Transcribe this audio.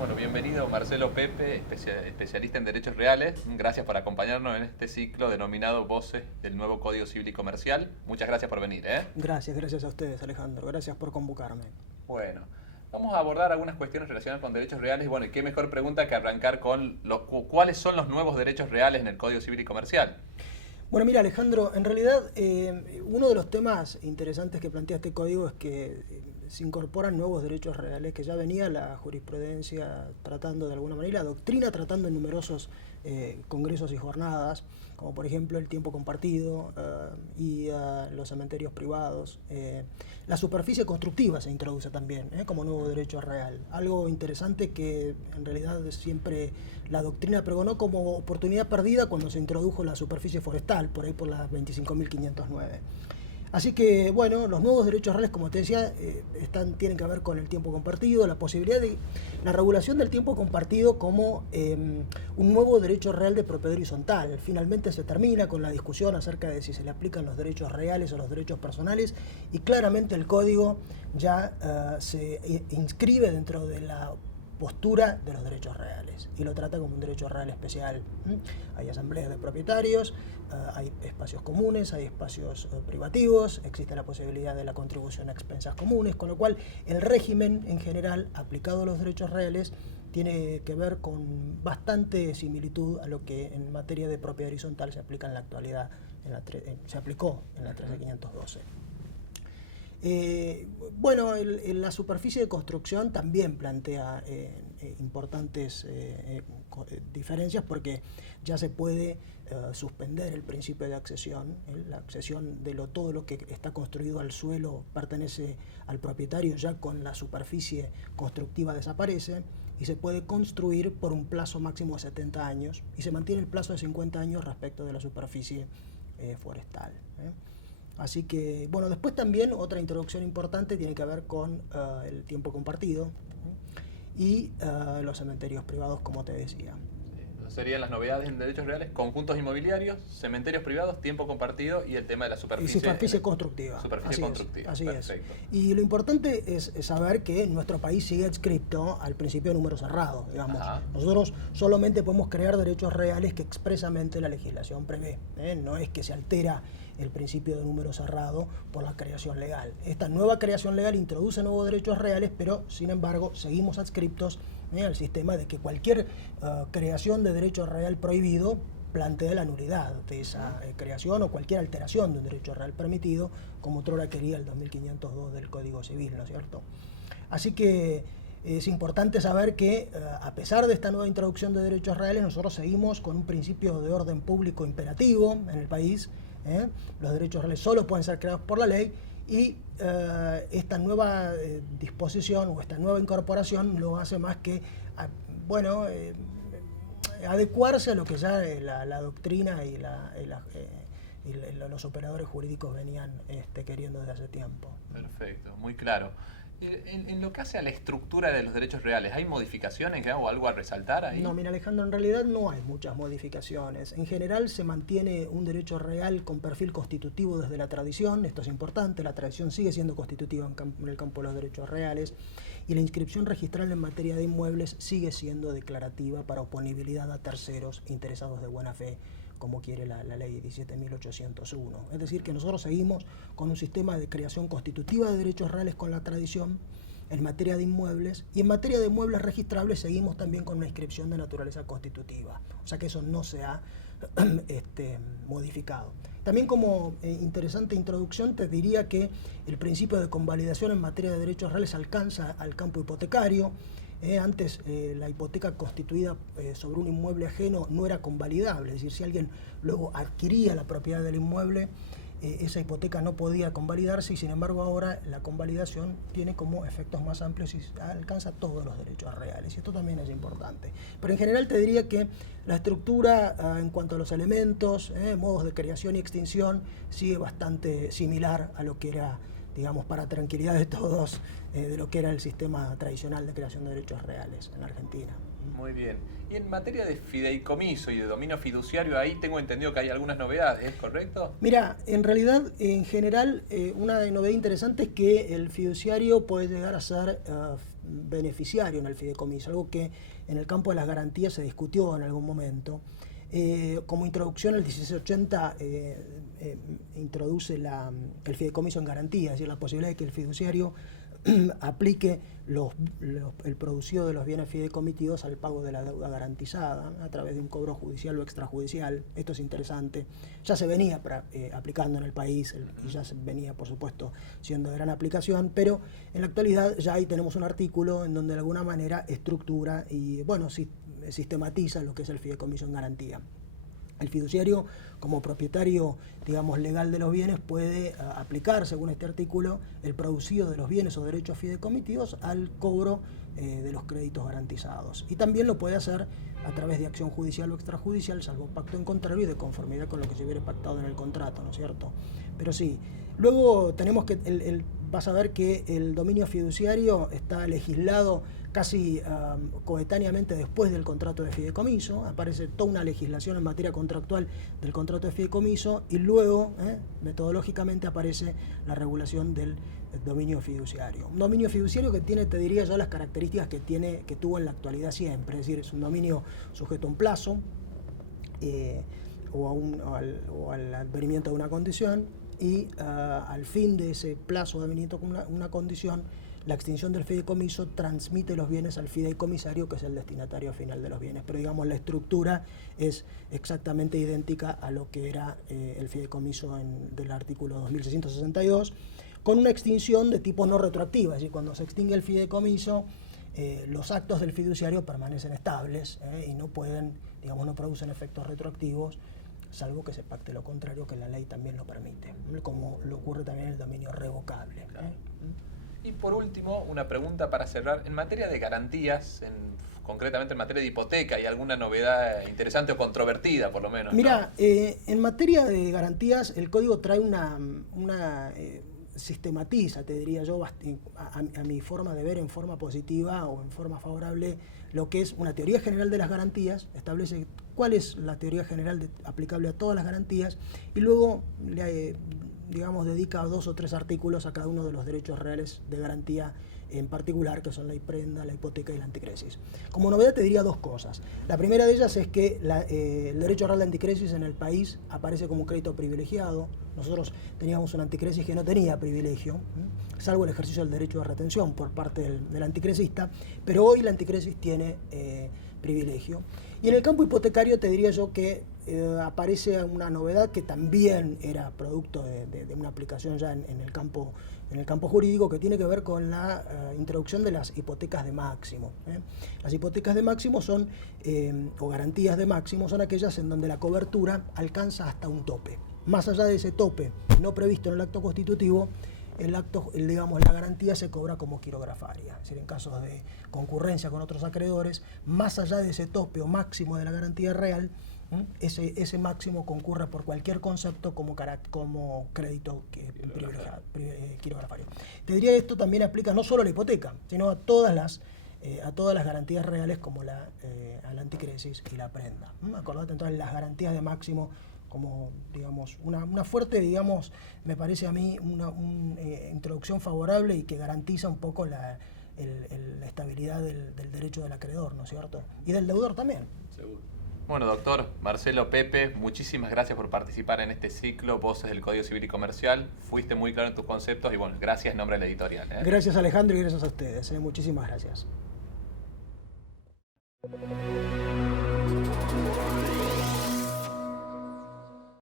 Bueno, bienvenido Marcelo Pepe, especialista en derechos reales. Gracias por acompañarnos en este ciclo denominado Voces del Nuevo Código Civil y Comercial. Muchas gracias por venir. Gracias a ustedes, Alejandro. Gracias por convocarme. Bueno, vamos a abordar algunas cuestiones relacionadas con derechos reales. Bueno, y qué mejor pregunta que arrancar con cuáles son los nuevos derechos reales en el Código Civil y Comercial. Bueno, mira, Alejandro, en realidad uno de los temas interesantes que plantea este código es que se incorporan nuevos derechos reales que ya venía la jurisprudencia tratando de alguna manera, la doctrina tratando en numerosos congresos y jornadas, como por ejemplo el tiempo compartido y los cementerios privados. La superficie constructiva se introduce también como nuevo derecho real. Algo interesante que en realidad siempre la doctrina pregonó como oportunidad perdida cuando se introdujo la superficie forestal, por ahí por la 25.509. Así que, bueno, los nuevos derechos reales, como te decía, tienen que ver con el tiempo compartido, la posibilidad de la regulación del tiempo compartido como un nuevo derecho real de propiedad horizontal. Finalmente se termina con la discusión acerca de si se le aplican los derechos reales o los derechos personales y claramente el código ya se inscribe dentro de la postura de los derechos reales y lo trata como un derecho real especial. Hay asambleas de propietarios, hay espacios comunes, hay espacios privativos, existe la posibilidad de la contribución a expensas comunes, con lo cual el régimen en general aplicado a los derechos reales tiene que ver con bastante similitud a lo que en materia de propiedad horizontal se aplica en la actualidad, se aplicó en la 13512. Bueno, la superficie de construcción también plantea importantes diferencias porque ya se puede suspender el principio de accesión. La accesión de todo lo que está construido al suelo pertenece al propietario, ya con la superficie constructiva desaparece y se puede construir por un plazo máximo de 70 años y se mantiene el plazo de 50 años respecto de la superficie forestal. Así que, bueno, después también otra introducción importante tiene que ver con el tiempo compartido y los cementerios privados, como te decía. Serían las novedades en derechos reales: conjuntos inmobiliarios, cementerios privados, tiempo compartido y el tema de la superficie. Y superficie constructiva. Superficie constructiva. Así Perfecto. es. Y lo importante es saber que nuestro país sigue adscripto al principio de número cerrado, digamos. Ajá. Nosotros solamente podemos crear derechos reales que expresamente la legislación prevé. No es que se altera el principio de número cerrado por la creación legal. Esta nueva creación legal introduce nuevos derechos reales, pero sin embargo seguimos adscriptos al sistema de que cualquier creación de derecho real prohibido plantea la nulidad de esa creación o cualquier alteración de un derecho real permitido, como otrora quería el 2502 del Código Civil, ¿no es cierto? Así que es importante saber que a pesar de esta nueva introducción de derechos reales, nosotros seguimos con un principio de orden público imperativo en el país. Los derechos reales solo pueden ser creados por la ley y esta nueva disposición o esta nueva incorporación no hace más que adecuarse a lo que ya la doctrina y los operadores jurídicos venían queriendo desde hace tiempo. Perfecto, muy claro. En lo que hace a la estructura de los derechos reales, ¿hay modificaciones o algo a resaltar ahí? No, mira, Alejandro, en realidad no hay muchas modificaciones. En general se mantiene un derecho real con perfil constitutivo desde la tradición. Esto es importante, la tradición sigue siendo constitutiva en el campo de los derechos reales y la inscripción registral en materia de inmuebles sigue siendo declarativa para oponibilidad a terceros interesados de buena fe, como quiere la ley 17.801. Es decir, que nosotros seguimos con un sistema de creación constitutiva de derechos reales con la tradición en materia de inmuebles, y en materia de muebles registrables seguimos también con una inscripción de naturaleza constitutiva. O sea que eso no se ha modificado. También como interesante introducción te diría que el principio de convalidación en materia de derechos reales alcanza al campo hipotecario. Antes la hipoteca constituida sobre un inmueble ajeno no era convalidable, es decir, si alguien luego adquiría la propiedad del inmueble, esa hipoteca no podía convalidarse y sin embargo ahora la convalidación tiene como efectos más amplios y alcanza todos los derechos reales y esto también es importante. Pero en general te diría que la estructura en cuanto a los elementos, modos de creación y extinción sigue bastante similar a lo que era, digamos, para tranquilidad de todos, de lo que era el sistema tradicional de creación de derechos reales en Argentina. Muy bien. Y en materia de fideicomiso y de dominio fiduciario, ahí tengo entendido que hay algunas novedades, ¿es correcto? Mira, en realidad, en general, una novedad interesante es que el fiduciario puede llegar a ser beneficiario en el fideicomiso, algo que en el campo de las garantías se discutió en algún momento. Como introducción, el 1680 introduce el fideicomiso en garantía, es decir, la posibilidad de que el fiduciario aplique el producido de los bienes fideicomitidos al pago de la deuda garantizada a través de un cobro judicial o extrajudicial. Esto es interesante. Ya se venía aplicando en el país y ya se venía, por supuesto, siendo de gran aplicación, pero en la actualidad ya ahí tenemos un artículo en donde de alguna manera estructura y, bueno, sistematiza lo que es el fideicomiso en garantía. El fiduciario, como propietario, digamos, legal de los bienes, puede aplicar, según este artículo, el producido de los bienes o derechos fideicomitidos al cobro de los créditos garantizados. Y también lo puede hacer a través de acción judicial o extrajudicial, salvo pacto en contrario y de conformidad con lo que se hubiera pactado en el contrato, ¿no es cierto? Pero sí, luego tenemos que, vas a ver que el dominio fiduciario está legislado casi coetáneamente después del contrato de fideicomiso. Aparece toda una legislación en materia contractual del contrato de fideicomiso y luego, metodológicamente, aparece la regulación del dominio fiduciario. Un dominio fiduciario que tiene, te diría yo, las características que tuvo en la actualidad siempre, es decir, es un dominio sujeto a un plazo o al advenimiento de una condición y al fin de ese plazo de advenimiento con una condición, la extinción del fideicomiso transmite los bienes al fideicomisario, que es el destinatario final de los bienes. Pero digamos, la estructura es exactamente idéntica a lo que era el fideicomiso del artículo 2662, con una extinción de tipo no retroactiva. Es decir, cuando se extingue el fideicomiso, los actos del fiduciario permanecen estables y no pueden, digamos, no producen efectos retroactivos, salvo que se pacte lo contrario, que la ley también lo permite, como lo ocurre también en el dominio revocable. Claro. Y por último, una pregunta para cerrar. En materia de garantías, concretamente en materia de hipoteca, ¿hay alguna novedad interesante o controvertida, por lo menos? Mira, ¿no? En materia de garantías, el código trae sistematiza, te diría yo, a mi forma de ver, en forma positiva o en forma favorable, lo que es una teoría general de las garantías, establece cuál es la teoría general aplicable a todas las garantías y luego digamos, dedica 2 o 3 artículos a cada uno de los derechos reales de garantía en particular, que son la prenda, la hipoteca y la anticresis. Como novedad te diría 2 cosas. La primera de ellas es que el derecho real de anticresis en el país aparece como un crédito privilegiado. Nosotros teníamos una anticresis que no tenía privilegio, salvo el ejercicio del derecho de retención por parte del anticresista, pero hoy la anticresis tiene privilegio. Y en el campo hipotecario te diría yo que aparece una novedad que también era producto de una aplicación ya en el campo jurídico, que tiene que ver con la introducción de las hipotecas de máximo. Las hipotecas de máximo son, o garantías de máximo, son aquellas en donde la cobertura alcanza hasta un tope. Más allá de ese tope no previsto en el acto constitutivo, la garantía se cobra como quirografaria. Es decir, en casos de concurrencia con otros acreedores, más allá de ese tope o máximo de la garantía real, ese máximo concurre por cualquier concepto como crédito quirografario. Te diría que esto también aplica no solo a la hipoteca, sino a todas las garantías reales como a la anticresis y la prenda. Acordate entonces las garantías de máximo como, digamos, una fuerte, digamos, me parece a mí, una introducción favorable y que garantiza un poco la estabilidad del derecho del acreedor, ¿no es cierto? Y del deudor también. Seguro. Bueno, doctor Marcelo Pepe, muchísimas gracias por participar en este ciclo Voces del Código Civil y Comercial. Fuiste muy claro en tus conceptos y, bueno, gracias en nombre de la editorial. Gracias, Alejandro, y gracias a ustedes. Muchísimas gracias.